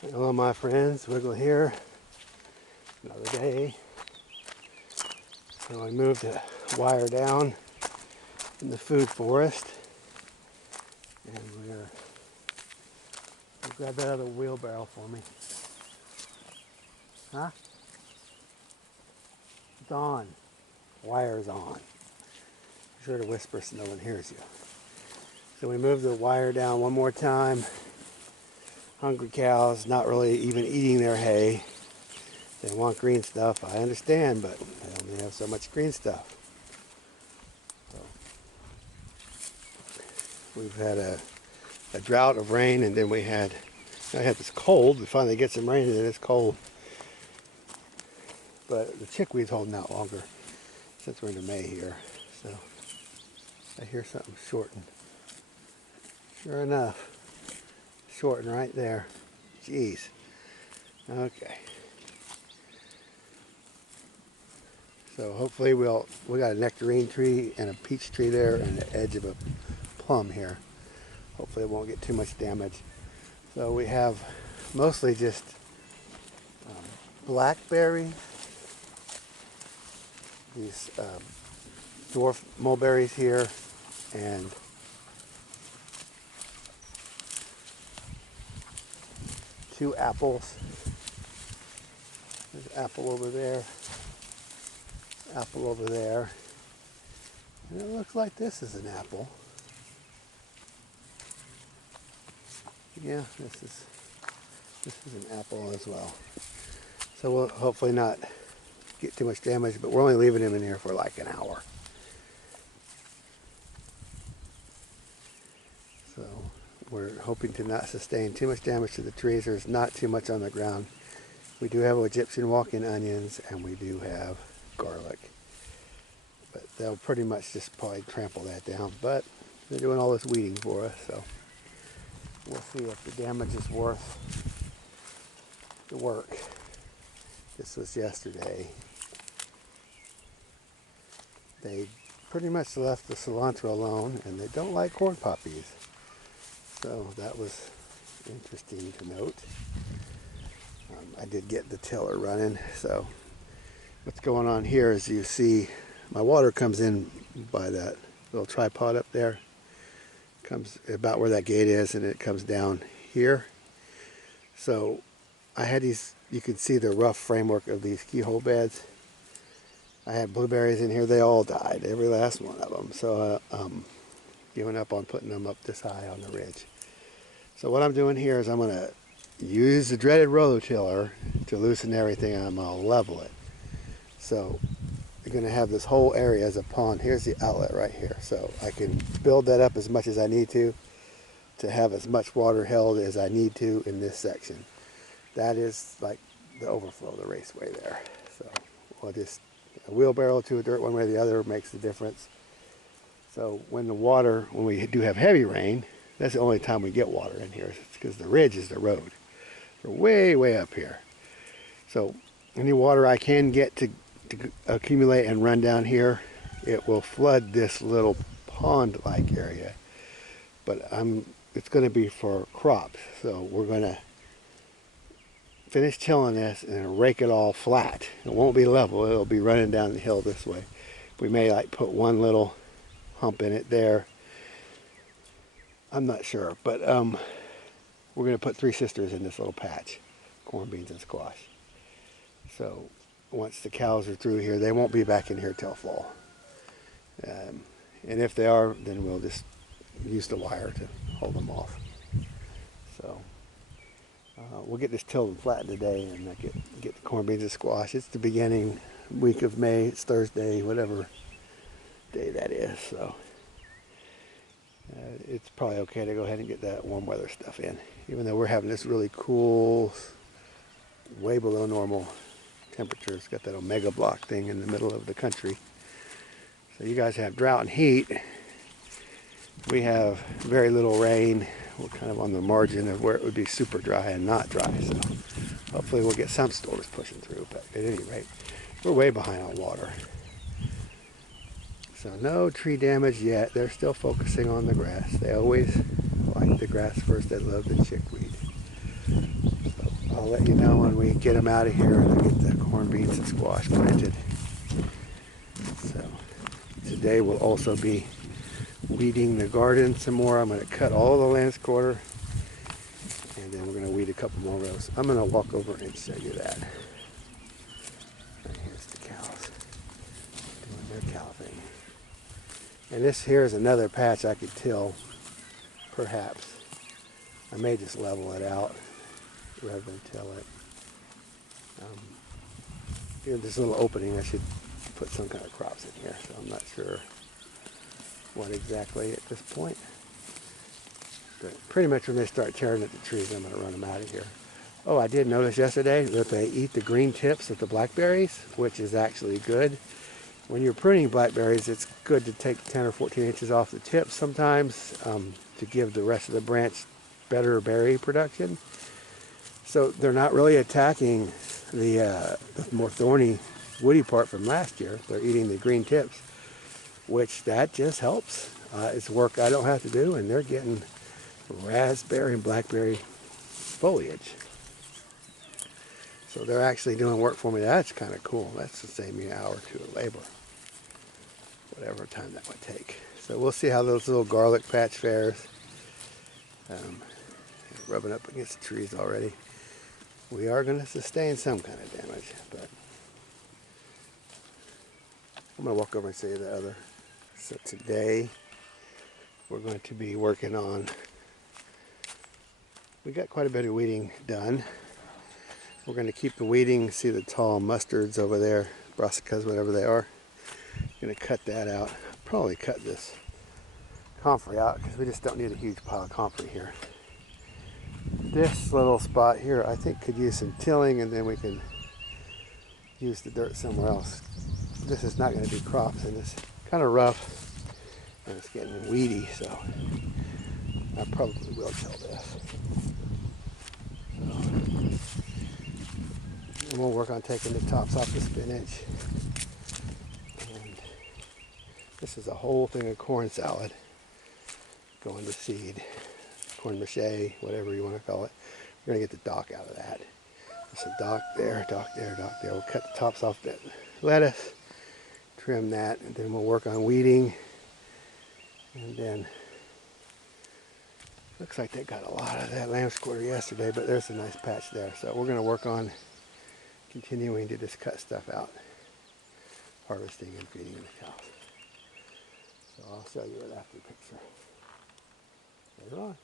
Hello my friends, Wiggle here, another day. So I moved a wire down in the food forest, and grab that other wheelbarrow for me. Huh? It's on. Wire's on. Be sure to whisper so no one hears you. So we moved the wire down one more time. Hungry cows, not really even eating their hay. They want green stuff, I understand, but they only have so much green stuff. So we've had a drought of rain, and then I had this cold. We finally get some rain, and then it's cold. But the chickweed's holding out longer since we're into May here. So I hear something shorten. Sure enough, shorten right there. Jeez. Okay. So hopefully we got a nectarine tree and a peach tree there and the edge of a plum here. Hopefully it won't get too much damage. So we have mostly just blackberry, these dwarf mulberries here, and two apples. There's apple over there, apple over there, and it looks like this is an apple. Yeah, this is an apple as well. So we'll hopefully not get too much damage, but we're only leaving him in here for like an hour. So we're hoping to not sustain too much damage to the trees. There's not too much on the ground. We do have Egyptian walking onions, and we do have garlic. But they'll pretty much just probably trample that down. But they're doing all this weeding for us, so we'll see if the damage is worth the work. This was yesterday. They pretty much left the cilantro alone, and they don't like corn poppies. So that was interesting to note. I did get the tiller running. So what's going on here is, you see my water comes in by that little tripod up there. Comes about where that gate is, and it comes down here. So I had these, you can see the rough framework of these keyhole beds. I had blueberries in here. They all died, every last one of them. So I'm giving up on putting them up this high on the ridge. So what I'm doing here is I'm going to use the dreaded rototiller to loosen everything, and I'm going to level it. So you're going to have this whole area as a pond. Here's the outlet right here. So I can build that up as much as I need to have as much water held as I need to in this section. That is like the overflow, the raceway there. So we'll just, a wheelbarrow to a dirt one way or the other makes the difference. So when we do have heavy rain, that's the only time we get water in here. It's because the ridge is the road. We're way, way up here. So any water I can get to accumulate and run down here, it will flood this little pond-like area. But it's going to be for crops. So we're going to finish tilling this and rake it all flat. It won't be level. It'll be running down the hill this way. We may like put one little hump in it there. I'm not sure, but we're going to put three sisters in this little patch, corn, beans, and squash. So once the cows are through here, they won't be back in here till fall. And if they are, then we'll just use the wire to hold them off. So we'll get this tilled and flattened today, and get the corn, beans, and squash. It's the beginning week of May. It's Thursday, whatever day that is. So it's probably okay to go ahead and get that warm weather stuff in, even though we're having this really cool, way below normal temperatures. Got that omega block thing in the middle of the country. So you guys have drought and heat. We have very little rain. We're kind of on the margin of where it would be super dry and not dry. So hopefully we'll get some storms pushing through. But at any rate, we're way behind on water. So no tree damage yet. They're still focusing on the grass. They always like the grass first. They love the chickweed. So I'll let you know when we get them out of here and I get the corn, beans, and squash planted. So today we'll also be weeding the garden some more. I'm going to cut all the lance quarter, and then we're going to weed a couple more rows. I'm going to walk over and show you that. Right, here's the cows doing their cow thing. And this here is another patch I could till, perhaps. I may just level it out rather than till it. Here, this little opening, I should put some kind of crops in here, so I'm not sure what exactly at this point. But pretty much when they start tearing at the trees, I'm going to run them out of here. Oh, I did notice yesterday that they eat the green tips of the blackberries, which is actually good. When you're pruning blackberries, it's good to take 10 or 14 inches off the tips sometimes to give the rest of the branch better berry production. So they're not really attacking the more thorny, woody part from last year. They're eating the green tips, which that just helps. It's work I don't have to do, and they're getting raspberry and blackberry foliage. So they're actually doing work for me. That's kind of cool. That's to save me an hour or two of labor, whatever time that would take. So we'll see how those little garlic patch fares. Rubbing up against the trees already. We are going to sustain some kind of damage, but I'm going to walk over and show you the other. So today we're going to be working on, we got quite a bit of weeding done. We're going to keep the weeding, see the tall mustards over there, brassicas, whatever they are. Going to cut that out. Probably cut this comfrey out because we just don't need a huge pile of comfrey here. This little spot here I think could use some tilling, and then we can use the dirt somewhere else. This is not going to be crops, and it's kind of rough and it's getting weedy, so I probably will till this. And we'll work on taking the tops off the spinach. And this is a whole thing of corn salad going to seed. Corn mache, whatever you want to call it. We're going to get the dock out of that. There's a dock there, dock there, dock there. We'll cut the tops off that lettuce, trim that, and then we'll work on weeding. And then, looks like they got a lot of that lamb's quarter yesterday, but there's a nice patch there. So we're going to work on continuing to just cut stuff out, harvesting and feeding the cows. So I'll show you an after picture later on.